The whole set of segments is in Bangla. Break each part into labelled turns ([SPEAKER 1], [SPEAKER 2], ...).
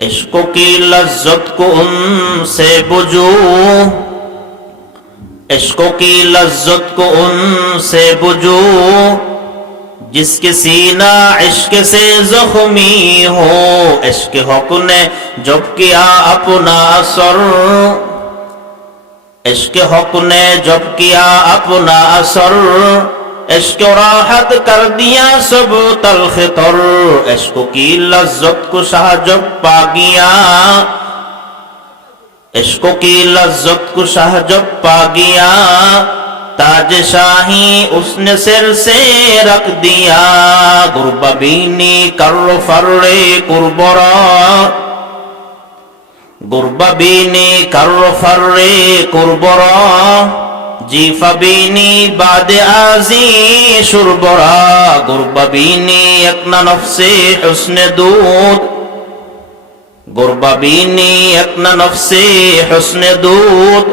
[SPEAKER 1] عشق کی لذت کو ان سے بجو۔ عشق کی لذت کو ان سے بجو۔ جس کے سینہ عشق سے زخمی ہو، عشق حق نے جب کیا اپنا اثر۔ عشق حق نے جب کیا اپنا اثر۔ عشق راحت کر دیا سب تلخ تر؟ عشق کی لذت کو شاہ جب پا گیا؟ عشق کی لذت کو شاہ جب پا گیا؟ تاج شاہی اس نے سر سے رکھ دیا۔ غرب بینی کر فر قربرا۔ غرب بینی کر فر قربرا۔ জিফাবিনি বাদে আজি সুরবরা গুরবাবিনি একনা নফসে হুসনে দুধ। গুরবাবিনি একনা নফসে হুসনে দুধ।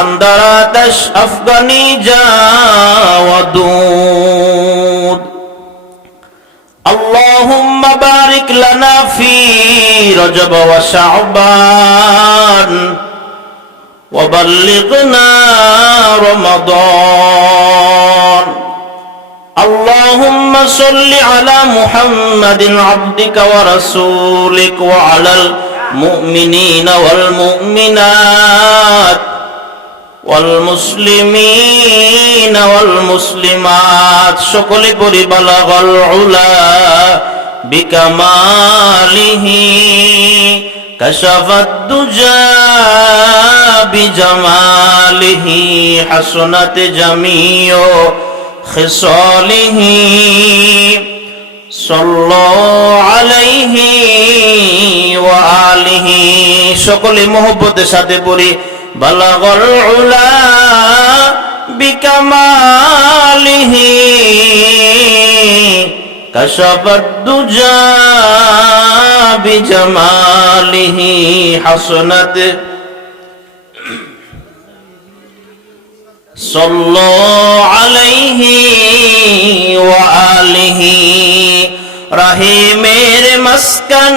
[SPEAKER 1] আন্দারা দশ আফগানি যাওয়াদুদ اللهم بارك لنا في رجب وشعبان وبلغنا رمضان اللهم صل على محمد عبدك ورسولك وعلى المؤمنين والمؤمنات والمسلمين والمسلمات شكل بري بلغ العلا بكماله কশফত দুজা বিজমালিহি হাসনাত জামিও খসলিহি সাল্লু আলাইহি ওয়া আলিহি সকলে মহব্বতের সাথে পড়ি, বালাগল উলা বিকামালিহি। كشف الدجى بجماله حسنت صلوا عليه وآله رحيم مسكن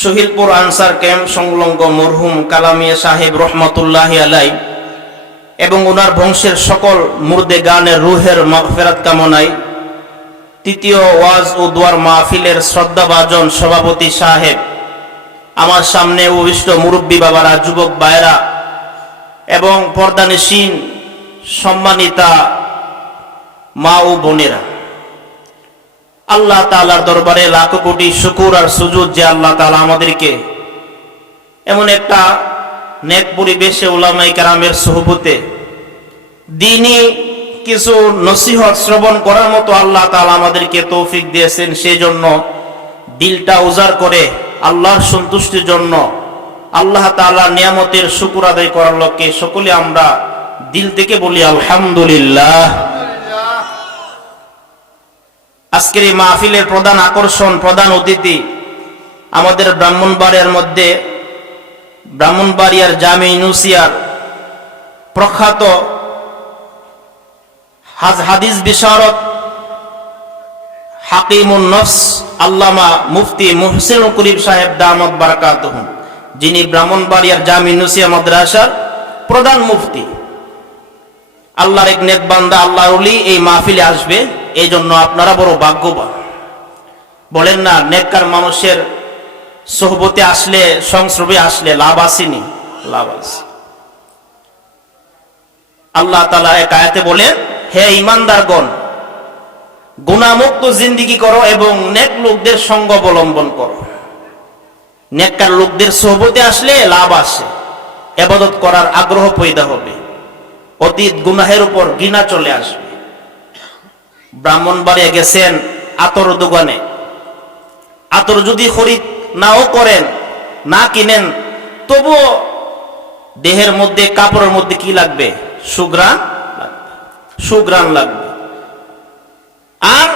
[SPEAKER 1] শহীদপুর আনসার ক্যাম্প সংলগ্ন মরহুম কালামিয়া সাহেব রহমতুল্লাহ আলাই এবং ওনার বংশের সকল মুর্দে গানের রুহের ফেরাত কামনায় তৃতীয় ওয়াজ ও দোয়ার মাহফিলের শ্রদ্ধাভাজন সভাপতি সাহেব, আমার সামনে অভিষ্ট মুরব্বী বাবারা, যুবক বায়রা এবং পর্দানিসীন সম্মানিতা মা ও বোনেরা। আল্লাহ তালার দরবারে লাখ কোটি শুকুর আর সুজুদ যে আল্লাহ তালা আমাদেরকে এমন একটা নেক পরিবেশে ওলামাই কারামের সহবতে দিনই কিছু নসিহত শ্রবণ করার মতো আল্লাহ তালা আমাদেরকে তৌফিক দিয়েছেন। সেই জন্য দিলটা উজাড় করে আল্লাহর সন্তুষ্টির জন্য আল্লাহ তালা নিয়ামতের শুকুর আদায় করার লক্ষ্যে সকলে আমরা দিল থেকে বলি, আলহামদুলিল্লাহ। আজকের এই মাহফিলের প্রধান আকর্ষণ, প্রধান অতিথি আমাদের ব্রাহ্মণবাড়িয়ার মধ্যে, ব্রাহ্মণবাড়িয়ার জামে ইনুসিয়ার প্রখ্যাত হাদিস বিশারদ হাকিমুন নফস আল্লামা মুফতি মুহসিন করিম সাহেব দামদ বারাকাত যিনি ব্রাহ্মণবাড়িয়ার জামি নুসিয়া মাদ্রাসার প্রধান মুফতি। আল্লাহর এক নেক বান্দা আল্লাহ এই মাহফিলে আসবে এই জন্য আপনারা বড় ভাগ্যবান। বলেন না, নেককার মানুষের সোহবতে আসলে, সংস্রবে আসলে লাভ আসেনি? লাভ আছে আল্লাহ তালা এক আয়াতে বলেন হে ইমানদারগণ গুণামুক্ত জিন্দিগি করো এবং নেক লোকদের সঙ্গ অবলম্বন করো। নেককার লোকদের সোহবতে আসলে লাভ আসে, এবাদত করার আগ্রহ পয়দা হবে। অতীত গুনাহের উপর গিনা চলে আসবে। ব্রাহ্মণবাড়িয়া গেছেন আতর দোকানে। আতর যদি খরিদ নাও করেন, না কিনেন, তবুও দেহের মধ্যে, কাপড়ের মধ্যে কি লাগবে? সুগ্রাণ সুগ্রাণ লাগবে। আর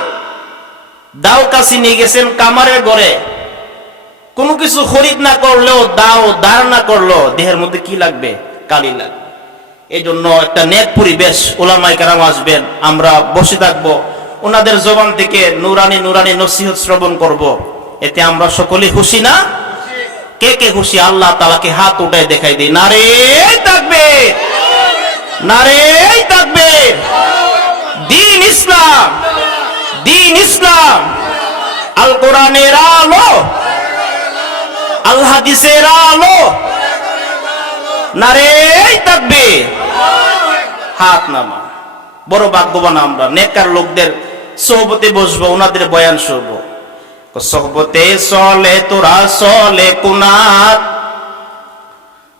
[SPEAKER 1] দাও কাশি নিয়ে গেছেন কামারের ঘরে। কোনো কিছু খরিদ না করলেও, দাও দাঁড় না করলেও দেহের মধ্যে কি লাগবে? কালি লাগবে। এই জন্য একটা নেক পরিবেশ ওলামাই কারাম আসবেন। আমরা বসে থাকব। ওনাদের জবান থেকে নুরানি নুরানি নসিহত শ্রবণ করব। এতে আমরা সকলে খুশি না? কে কে খুশি? আল্লাহ তালাকে হাত উঠায় দেখাই দিই। নারে থাকবে। নারে থাকবে। দিন ইসলাম। দিন ইসলাম। আল কোরআনের আলো। আল হাদিসের আলো। নারে থাকবে। হাত নামা। বড় ভাগ্যবান আমরা। নেকার লোকদের সোহবতে বসবো, ওনাদের বয়ান শুনব। সোহবতে চলে তোরা, চলে কুনাত।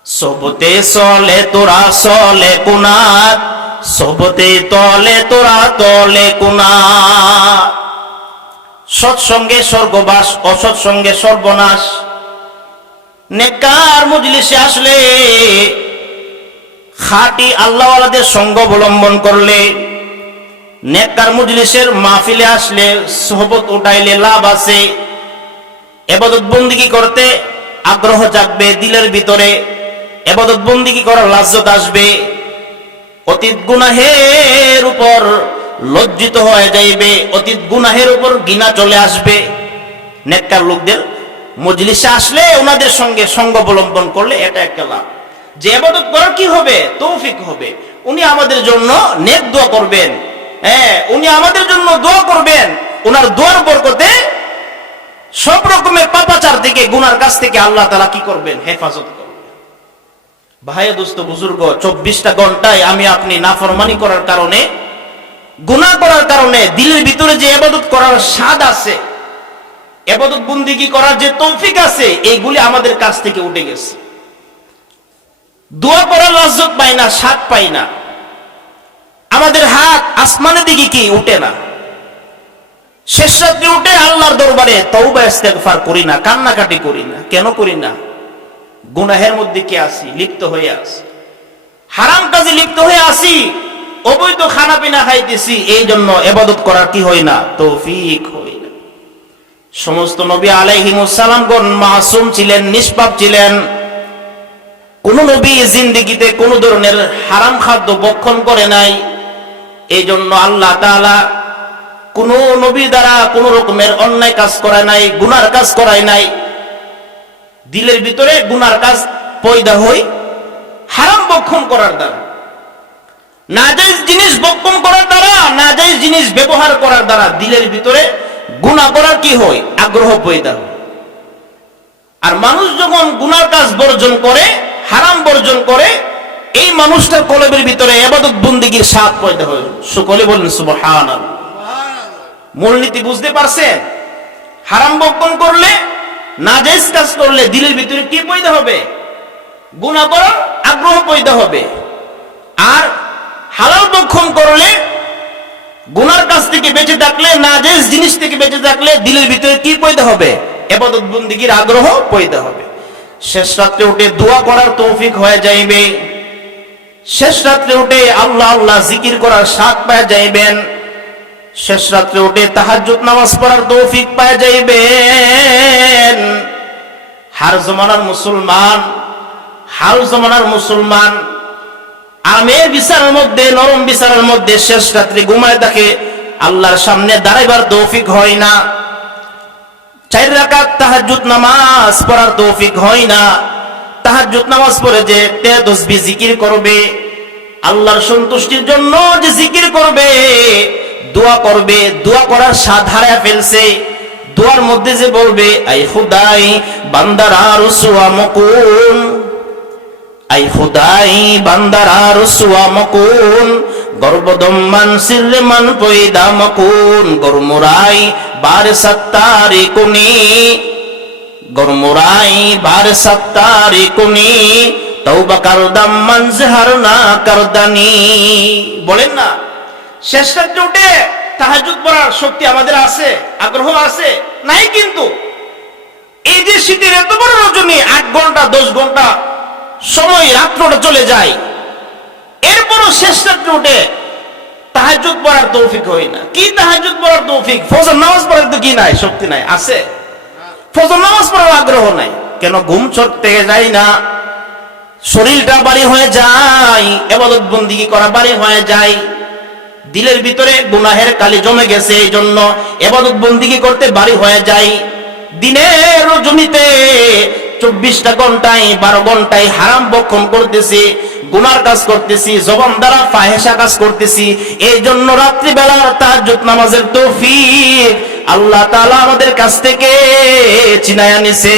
[SPEAKER 1] সোহবতে চলে তোরা, চলে কুনাত। সোহবতে তলে তোরা, তলে কুনাত। সৎসঙ্গে স্বর্গবাস, অসৎসঙ্গে সর্বনাশ। নেককার মজলিসে আসলে খাটি আল্লাহওয়ালাদের সঙ্গ অবলম্বন করলে, নেককার মজলিসের মাহফিলে আসলে সোহবত উঠাইলে লাভ আছে। এবাদত বন্দিগি করতে আগ্রহ জাগবে দিলের ভিতরে, এবাদত বন্দিগি করার লাজ্জত আসবে। অতীত গুনাহের উপর লজ্জিত হয়ে যাইবে, অতীত গুনাহের উপর গিনা চলে আসবে। নেককার লোকদের মজলিসে আসলে ওনাদের সঙ্গে সঙ্গ অবলম্বন করলে এটা একটা লাভ। যে আবাদত করার কি হবে? তৌফিক হবে। উনি আমাদের জন্য নেক দোয়া করবেন। হ্যাঁ উনি আমাদের জন্য দোয়া করবেন। ওনার দোয়ার বরকতে সব রকমের পাপাচার থেকে, গুনার কাছ থেকে আল্লাহ তালা কি করবেন? হেফাজত দোস্ত, বুজুর্গ, চব্বিশটা ঘন্টায় আমি আপনি নাফরমানি করার কারণে, গুনাহ করার কারণে দিলের ভিতরে যে এবাদত করার স্বাদ আছে এবাদত বন্দিগি করার যে তৌফিক আছে, এইগুলি আমাদের কাছ থেকে উঠে গেছে। দোয়া করার লাজ্জত পাই না, স্বাদ পাই না। আমাদের হাত আসমানের দিকে কি উঠে না? শেষ রাত্রে উঠে আল্লাহর দরবারে তৌবা ইস্তেগফার করি না, কান্নাকাটি করি না। কেন করি না? গুনাহের মধ্যে কি আসি লিপ্ত হয়ে আসি হারাম কাজে লিপ্ত হয়ে আসি অবৈধ খানা পিনা খাইতেছি, এই জন্য এবাদত করার কি হয় না? তৌফিক হয় না। সমস্ত নবী আলাইহিমুসালামগণ মাসুম ছিলেন, নিষ্পাপ ছিলেন। কোন নবী জিন্দিগিতে কোন ধরনের হারাম খাদ্য বক্ষণ করে নাই। এই জন্য আল্লাহ কোন নবী দ্বারা কোন রকমের অন্যায় কাজ করায় নাই, গুনার কাজ করায় নাই। দিলের ভিতরে গুনার কাজ পয়দা হই হারাম বক্ষণ করার দ্বারা। নাজাইজ জিনিস বক্ষণ করার দ্বারা, নাজাইজ জিনিস ব্যবহার করার দ্বারা দিলের ভিতরে গুনাহ করার কি হয় আগ্রহ পয়দা আর মানুষ যখন গুনার কাজ বর্জন করে হারাম বর্জন করে এই মানুষটার কলবের ভিতরে এবাদত বন্দিগির স্বাদ পয়দা হয় সকলে বলেন সুবহান মূলনীতি বুঝতে পারছেন? হারাম বক্ষণ করলে নাজেজ কাজ করলে দিলের ভিতরে কি পয়দা হবে? গুণা করার আগ্রহ পয়দা হবে। আর হালাল বক্ষণ করলে গুনার কাছ থেকে বেঁচে থাকলে নাজেজ জিনিস থেকে বেঁচে থাকলে দিলের ভিতরে কি পয়দা হবে? এবাদত বন্দিগির আগ্রহ পয়দা হবে। শেষ রাত্রে উঠে দোয়া করার তৌফিক হয়ে যাইবে। শেষ রাত্রে উঠে আল্লাহ আল্লাহ জিকির করার স্বাদ পায় যাইবেন। শেষ রাত্রে উঠে তাহাজ্জুদ নামাজ পড়ার তৌফিক পায় যাইবেন। হার জমানার মুসলমান, হাল জমানার মুসলমান আমের বিচারের মধ্যে, নরম বিচারের মধ্যে শেষ রাত্রে ঘুমায় থাকে, আল্লাহর সামনে দাঁড়াইবার তৌফিক হয় না। চার রাকাত তাহাজ্জুদ নামাজ পড়ার তৌফিক হয় না। তাহাজ্জুদ নামাজ পড়ে যে জিকির করবে, আল্লাহর সন্তুষ্টির জন্য যে জিকির করবে, দোয়া করবে, দোয়া করার স্বাদ ফেলছে। দোয়ার মধ্যে যে বলবে, আই খুদাই, বান্দারা রসুয়া মকুন। আই খুদাই, বান্দারা রসুয়া মকুন। গর্বদম্মান সিররে মান পয়দা মকুন। গরমুরাই বার সত্তারে কোনি গরমুরাই বার সত্তারি কুনি তৌবা কারদাম মঞ্জহার না কারদানি বলেন না, শেষ রাত্রে উঠে তাহাজুদ পড়ার শক্তি আমাদের আছে, আগ্রহ আছে? নাই কিন্তু। এই যে শীতের এত বড় রজনী, আট ঘণ্টা, দশ ঘণ্টা সময় রাত্রটা চলে যায়। এরপরও শেষ রাত্রে উঠে তাহাজুদ পড়ার তৌফিক হয় না। কি তাহাজুদ পড়ার তৌফিক? ফজর নামাজ পড়ার তো কি নাই? শক্তি নাই। আছে। ফজর নামাজ পড়ার আগ্রহ নাই। কেন ঘুম চড়তে যায় না? শরীরটা বাড়ি হয়ে যায়। এবাদত বন্দিগি করা বাড়ি হয়ে যায়। দিলের ভিতরে গুনাহের কালি জমে গেছে এই জন্য এবাদত বন্দিগি করতে বাড়ি হয়ে যায়। দিনের জমিতে চব্বিশটা ঘন্টায়, বারো ঘন্টায় হারাম বক্ষণ করতেছি। গুনার কাজ করতেছি, জবান দ্বারা ফাহেসা কাজ করতেছি। এই জন্য রাত্রিবেলার তাহাজ্জুদ নামাজের তৌফিক আল্লাহ তাআলা আমাদের কাছ থেকে চিনায়া নিছে।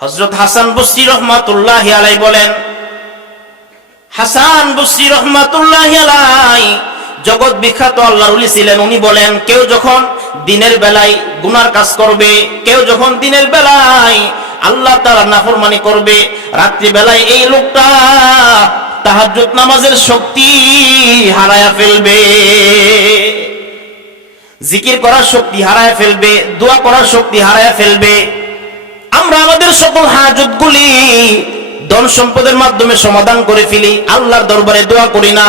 [SPEAKER 1] হজরত হাসান বসরি রহমাতুল্লাহ আলাই বলেন, হাসান বসরি রহমাতুল্লাহ আলাই জগৎ বিখ্যাত আল্লাহর ছিলেন। উনি বলেন, কেউ যখন দিনের বেলায় গুনার কাজ করবে। কেউ যখন দিনের বেলায় আল্লাহ তারা নাফরমানি করবে রাত্রি বেলায় এই লোকটা তাহাজ্জুদ নামাজের শক্তি হারায়া ফেলবে। জিকির করার শক্তি হারায় ফেলবে, দোয়া করার শক্তি হারায় ফেলবে। আমরা আমাদের সকল হাজত গুলি ধন সম্পদের মাধ্যমে সমাধান করে ফেলি, আল্লাহর দরবারে দোয়া করি না।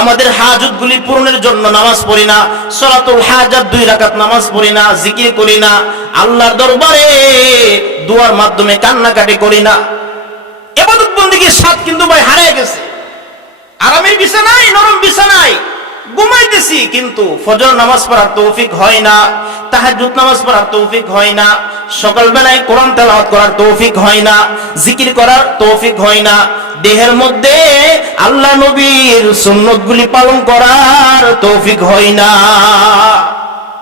[SPEAKER 1] আমাদের হাজত গুলি পূরণের জন্য নামাজ পড়ি না, সলাতুল হাজাত দুই রাকাত নামাজ পড়ি না, জিকির করি না, আল্লাহর দরবারে দোয়ার মাধ্যমে কান্নাকাটি করি না। এবাদত বন্দিকে স্বাদ কিন্তু ভাই হারিয়ে গেছে। আরামের বিছানায়, নরম বিছানায় ঘুমাইতেছি, কিন্তু ফজর নামাজ পড়ার তৌফিক হয় না, তাহাজ্জুদ নামাজ পড়ার তৌফিক হয় না, সকালবেলায় কোরআন তেলাওয়াত করার তৌফিক হয় না, জিকির করার তৌফিক হয় না দেহের মধ্যে আল্লাহ নবীর সুন্নতগুলি পালন করার তৌফিক হয় না।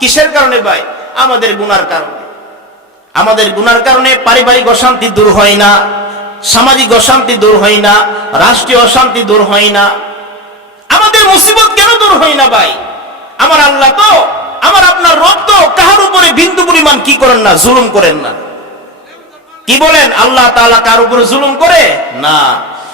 [SPEAKER 1] কিসের কারণে ভাই? আমাদের গুনার কারণে। আমাদের গুনার কারণে পারিবারিক অশান্তি দূর হয় না, সামাজিক অশান্তি দূর হয় না, রাষ্ট্রীয় অশান্তি দূর হয় না। আমাদের মুসিবত কেন দূর হয় না ভাই? আমার আল্লাহ তো, আমার আপনার রব তো কাহার উপরে বিন্দু পরিমাণ কি করেন না, জুলুম করেন না। কি বলেন? আল্লাহ তালা কার উপরে জুলুম করে? না।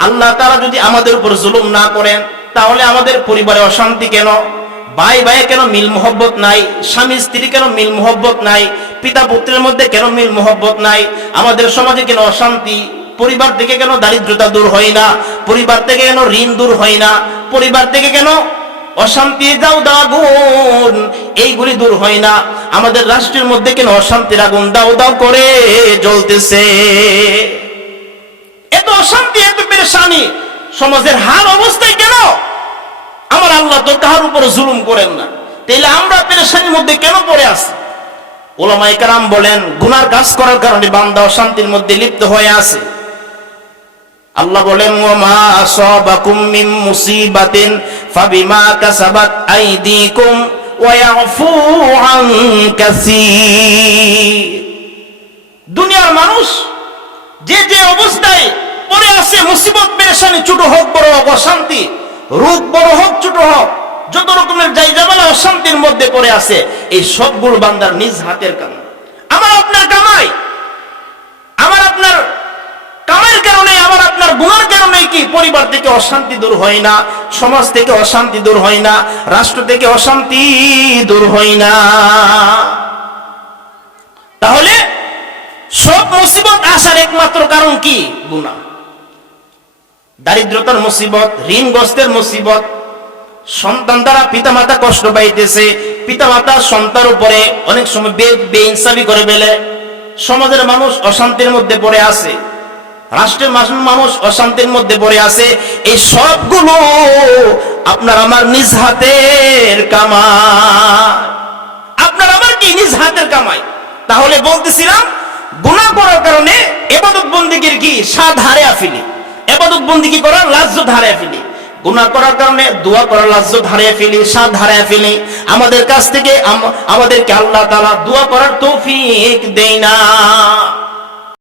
[SPEAKER 1] আল্লাহ তারা যদি আমাদের উপর জুলুম না করেন, তাহলে আমাদের পরিবারে অশান্তি কেন? ভাই ভাই কেন মিল মোহব্বত নাই? স্বামী স্ত্রী কেন মিল মোহব্বত নাই? পিতা পুত্রের মধ্যে কেন মিল মোহব্বত নাই? আমাদের সমাজে কেন অশান্তি? পরিবার থেকে কেন দারিদ্রতা দূর হয় না? পরিবার থেকে কেন ঋণ দূর হয় না? পরিবার থেকে কেন অশান্তি দাও দাগুন, এইগুলি দূর হয় না? আমাদের রাষ্ট্রের মধ্যে কেন অশান্তির আগুন দাও দাও করে জ্বলতেছে? অশান্তি এত পেরেশানি। সমাজের হাল অবস্থায় কেন? আমার আল্লাহ তো কাহার উপর জুলুম করেন না। তাইলে আমরা পেরেশানির মধ্যে কেন পড়ে আছি? ওলামাই কারাম বলেন, গুনার কাজ করার কারণে বান্দা অশান্তির মধ্যে লিপ্ত হয়ে আছে। আল্লাহ বলেন মিন মুসিবাতিন ফাবিমা কাসাবাত আইদিকুম আন দুনিয়ার মানুষ যে যে অবস্থায় পড়ে আছে, মুসিবত পেরেশানি ছোট হোক, বড় হোক, অশান্তি। রোগ বড় হোক, ছোট হোক, যত রকমের যাই জামালা অশান্তির মধ্যে পড়ে আছে, এই সবগুলো বান্দার নিজ হাতের কামাই আমার আপনার কামাই। আমার আপনার কামের কারণে, আমার আপনার গুণার কারণে কি? পরিবার থেকে অশান্তি দূর হয় না, সমাজ থেকে অশান্তি দূর হয় না, রাষ্ট্র থেকে অশান্তি দূর হয় না। তাহলে সব মুসিবত আসার একমাত্র কারণ কি? গুণা দারিদ্রতার মুসিবত, ঋণগ্রস্তের মুসিবত। সন্তান দ্বারা পিতামাতা কষ্ট পাইতেছে। পিতামাতা সন্তান উপরে অনেক সময় বে বেইনসাবি করে ফেলে। সমাজের মানুষ অশান্তির মধ্যে পড়ে আছে। রাষ্ট্রের মানুষ অশান্তির মধ্যে পড়ে আছে। এই সবগুলো আপনার আমার নিজ হাতের কামাই। আপনার আমার কি নিজ হাতের কামাই? তাহলে বলতেছিলাম, গুনাহ করার কারণে এবাদত বন্দিগির কি স্বাদ হারে আফিলি। এবাদত বন্দিগি করার লাজ্জত ধারায় ফেলি? গুনাহ করার কারণে দোয়া করার লাজ্জত হারিয়ে ফেলি স্বাদ হারিয়ে ফেলি। আমাদের কাছ থেকে আম- আমাদেরকে আল্লাহ তাআলা দোয়া করার তৌফিক দেয় না।